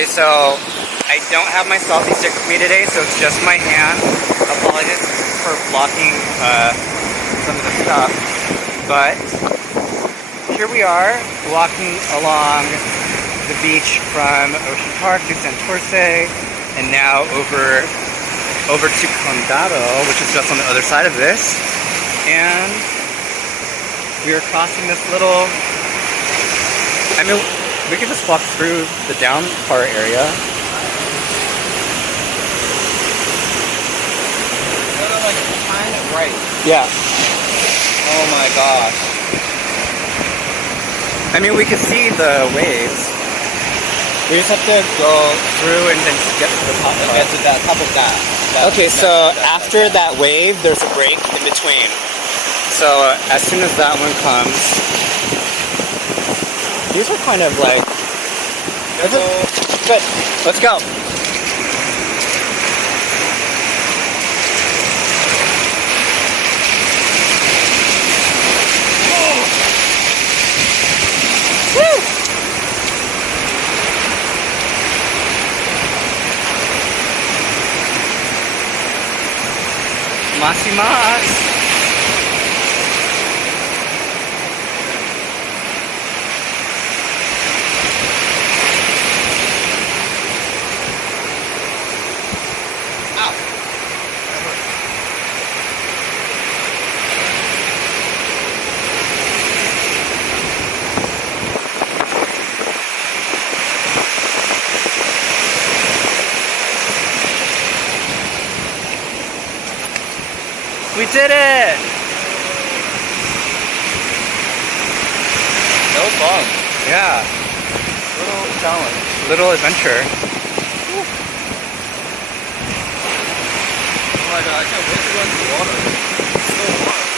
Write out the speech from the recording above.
Okay, so I don't have my selfie stick with me today, so it's just my hand. Apologies for blocking some of the stuff. But here we are, walking along the beach from Ocean Park to Santurce, and now over to Condado, which is just on the other side of this. And we are crossing this little, I mean, we could just walk through the down part area. Like kind of right. Yeah. Oh my gosh. I mean, we could see the waves. We just have to go through and then get to the top part. Get to that top of that. Okay, so after that wave, there's a break in between. So as soon as that one comes, these are kind of like, good. Let's go. Woo! Masimas. We did it! That was fun. Yeah. Little challenge. Little adventure. Oh my god, I can't wait to go into the water. It's so warm.